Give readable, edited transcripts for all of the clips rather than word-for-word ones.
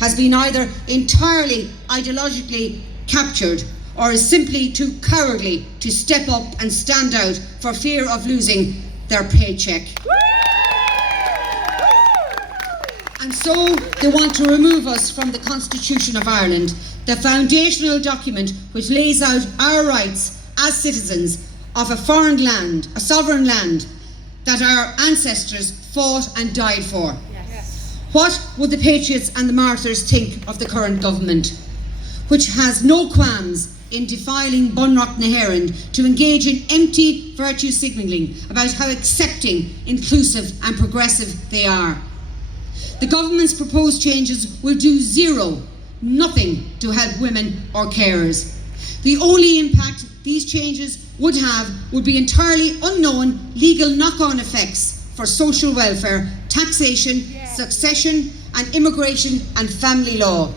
has been either entirely ideologically captured or is simply too cowardly to step up and stand out for fear of losing their paycheck. And so they want to remove us from the Constitution of Ireland, the foundational document which lays out our rights as citizens of a foreign land, a sovereign land that our ancestors fought and died for. Yes. What would the patriots and the martyrs think of the current government, which has no qualms in defiling Bunrock na hÉireann to engage in empty virtue signalling about how accepting, inclusive and progressive they are? The government's proposed changes will do zero, nothing to help women or carers. The only impact these changes would have would be entirely unknown legal knock-on effects for social welfare, taxation, succession and immigration and family law.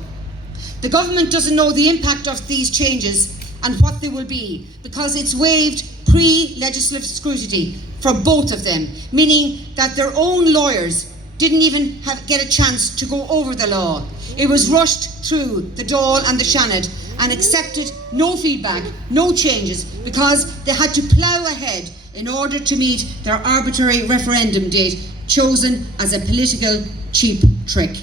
The government doesn't know the impact of these changes and what they will be because it's waived pre-legislative scrutiny for both of them, meaning that their own lawyers didn't even get a chance to go over the law. It was rushed through the Dáil and the Seanad and accepted no feedback, no changes, because they had to plough ahead in order to meet their arbitrary referendum date, chosen as a political cheap trick.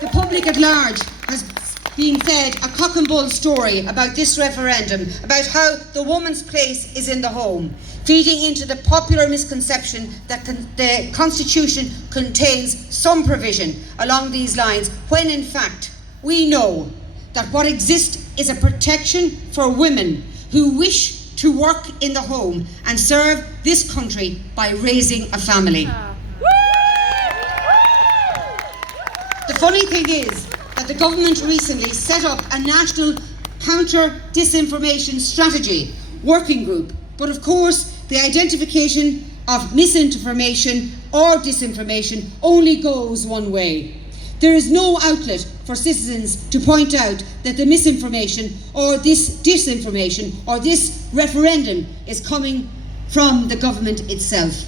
The public at large has been fed a cock and bull story about this referendum, about how the woman's place is in the home, feeding into the popular misconception that the Constitution contains some provision along these lines, when in fact we know that what exists is a protection for women who wish to work in the home and serve this country by raising a family. The funny thing is that the government recently set up a national counter-disinformation strategy working group, but of course the identification of misinformation or disinformation only goes one way. There is no outlet for citizens to point out that the misinformation or this disinformation or this referendum is coming from the government itself.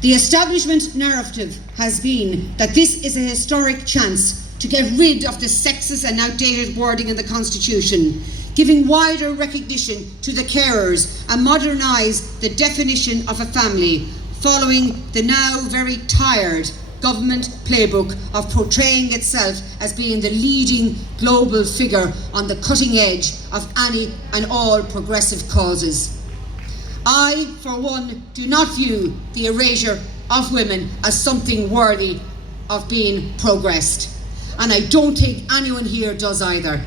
The establishment narrative has been that this is a historic chance to get rid of the sexist and outdated wording in the Constitution, giving wider recognition to the carers and modernise the definition of a family, following the now very tired government playbook of portraying itself as being the leading global figure on the cutting edge of any and all progressive causes. I, for one, do not view the erasure of women as something worthy of being progressed, and I don't think anyone here does either.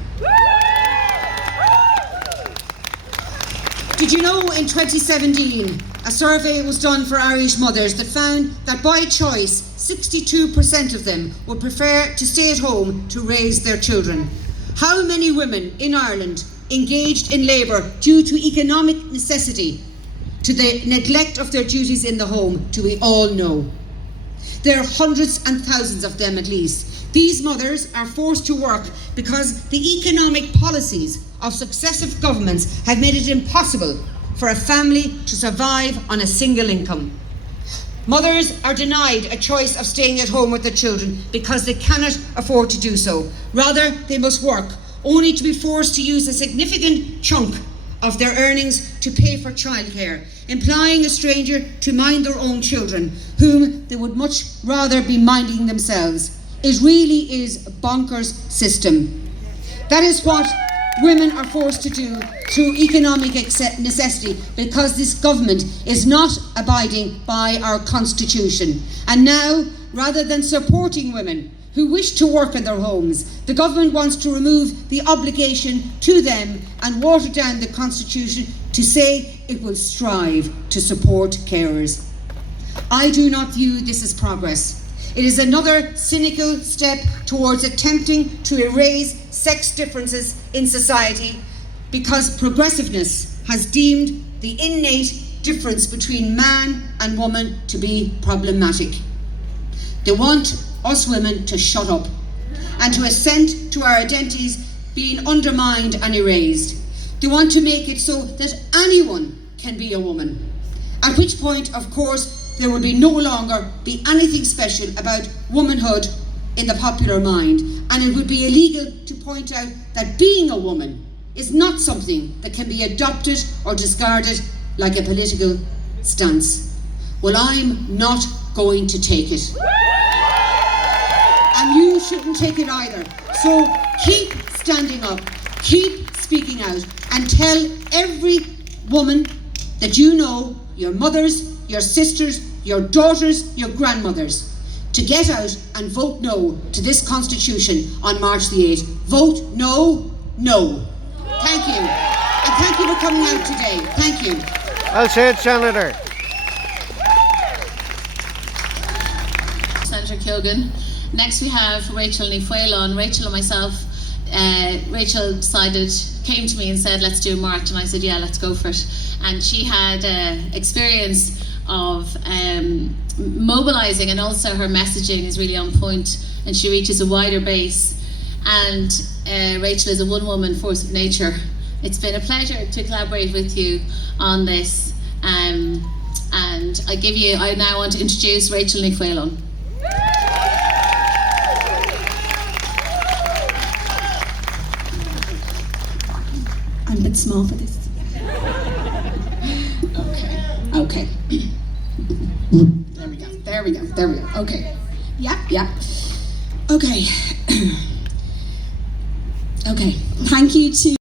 Did you know in 2017 a survey was done for Irish mothers that found that by choice 62% of them would prefer to stay at home to raise their children? How many women in Ireland engaged in labour due to economic necessity, to the neglect of their duties in the home, do we all know? There are hundreds and thousands of them at least. These mothers are forced to work because the economic policies of successive governments have made it impossible for a family to survive on a single income. Mothers are denied a choice of staying at home with their children because they cannot afford to do so. Rather, they must work, only to be forced to use a significant chunk of their earnings to pay for childcare, implying a stranger to mind their own children, whom they would much rather be minding themselves. It really is a bonkers system. That is what women are forced to do through economic necessity, because this government is not abiding by our Constitution. And now, rather than supporting women who wish to work in their homes, the government wants to remove the obligation to them and water down the Constitution to say it will strive to support carers. I do not view this as progress. It is another cynical step towards attempting to erase sex differences in society, because progressiveness has deemed the innate difference between man and woman to be problematic. They want us women to shut up and to assent to our identities being undermined and erased. They want to make it so that anyone can be a woman, at which point, of course, there will be no longer be anything special about womanhood in the popular mind, and it would be illegal to point out that being a woman is not something that can be adopted or discarded like a political stance. Well, I'm not going to take it. And you shouldn't take it either. So keep standing up, keep speaking out, and tell every woman that you know, your mothers, your sisters, your daughters, your grandmothers, to get out and vote no to this Constitution on March the 8th. Vote no, no. Thank you. And thank you for coming out today. Thank you. I'll say it, Senator. Senator Keogan. Next we have Rachel Nifuelon. Rachel and myself, Rachel came to me and said, let's do a march, and I said, yeah, let's go for it. And she had experience of mobilising, and also her messaging is really on point, and she reaches a wider base. And Rachel is a one-woman force of nature. It's been a pleasure to collaborate with you on this, and I now want to introduce Rachel Nifuelon. I'm a bit small for this. Okay. There we go. Okay. Yeah. Okay. Okay. Thank you to